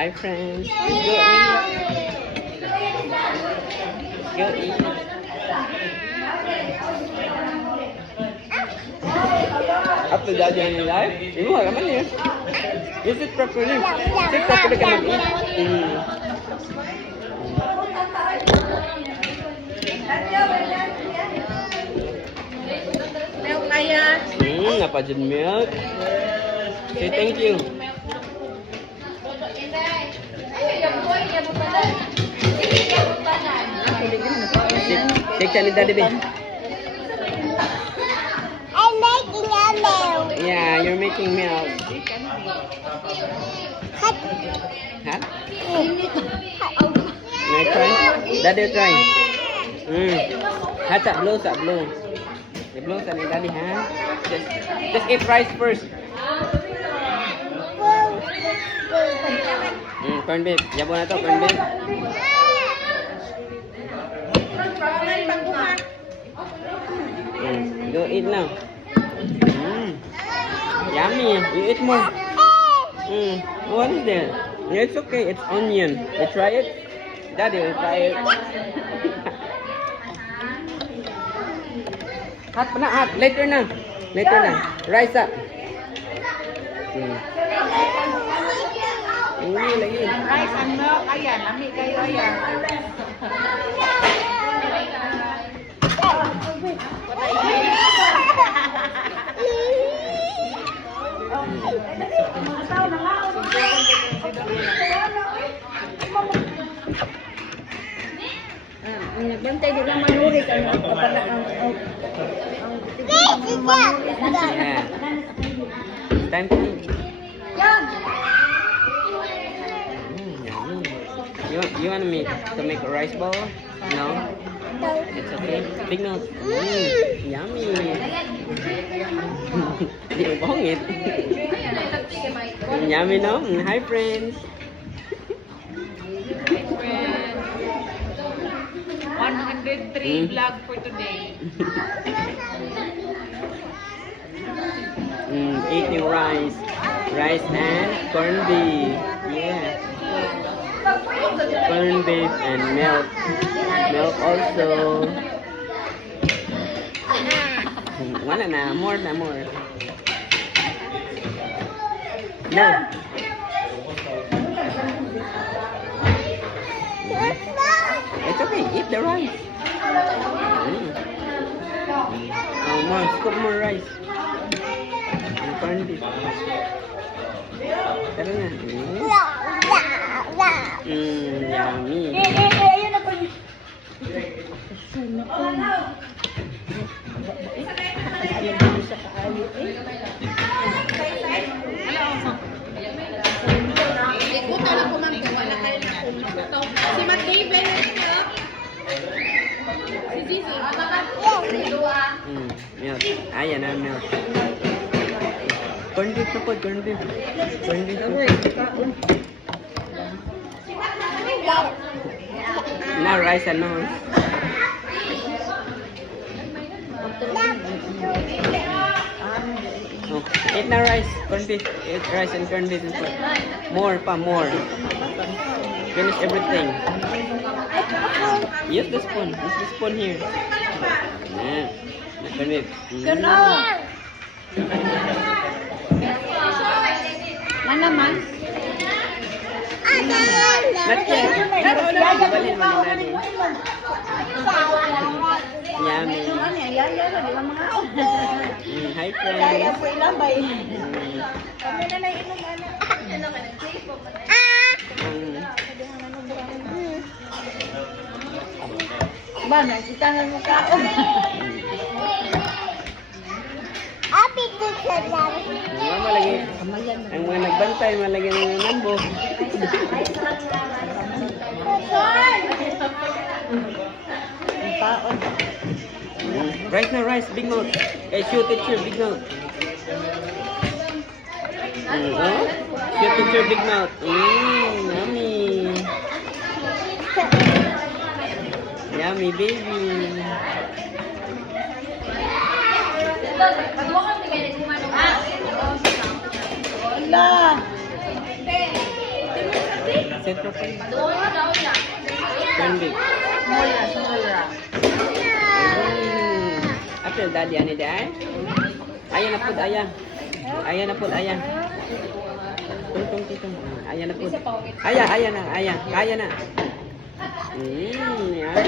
Hi, friends. Let's go eat. Let's go eat. After that, you're in life. You know what I You sit properly. Sit properly, come and eat. Milk kaya. Napadyan milk. Say thank you. Take ni Daddy B. I'm making a milk. Yeah, you're making milk. Hot. Huh? May try? Daddy try. Hot sa blue. I-blow sa ni Daddy, ha? Just eat rice first. Corn beef. Yabo na to, corn beef. Go eat now. Yummy. You eat more. What is that? It's okay. It's onion. You try it? Daddy will try it. Hot pa na, hot. Later na. Rice up. Lagi. Rice and milk. Ayan, lami kayo ayan. Nagbantay din lang manurit ang Yeah. Time to eat. Yummy. You want me to make a rice bowl? No? It's okay. Big nose. Yummy. Di mo bongit. Yummy, no? Hi, friends. 103 vlog for today. Eating rice and corned beef. Yeah. Corned beef and milk also. Wala na, more. No. It's okay, eat the rice. More, scoop more rice. And corned beef. Tara na. Yummy. Ayun na po. Ikutan ako man ko, wala kayo na kumukuto. Si Matibay na niyo. Si Zizi. Milk. Ayan na, milk. Corned beef na po, corned beef. Corned beef na po. Now rice and nose. Oh, eat na rice, corned beef. Eat rice and corned beef. More. Finish everything. Use the spoon. Use the spoon here. Yeah. Corned beef. Mana man? Not yet. Balin mo ni Daddy. Yummy. Hi, friends. Ba, nasitangan mo ka. Happy to say Malagi. Ang mga nagbantay, malagi ng nambo. Rice, big mouth. Shoot teacher, big mouth. Shoot teacher, big mouth. Yummy. Yummy, baby. Ala. Sentro pa. Doon daw niya. Candy. Small ra. Apil daddy ani day. Ayan na pud ayan. Ayan na pud ayan. Tung. Ayan na pud. Ayan na, ayan. Kaya na. Yan.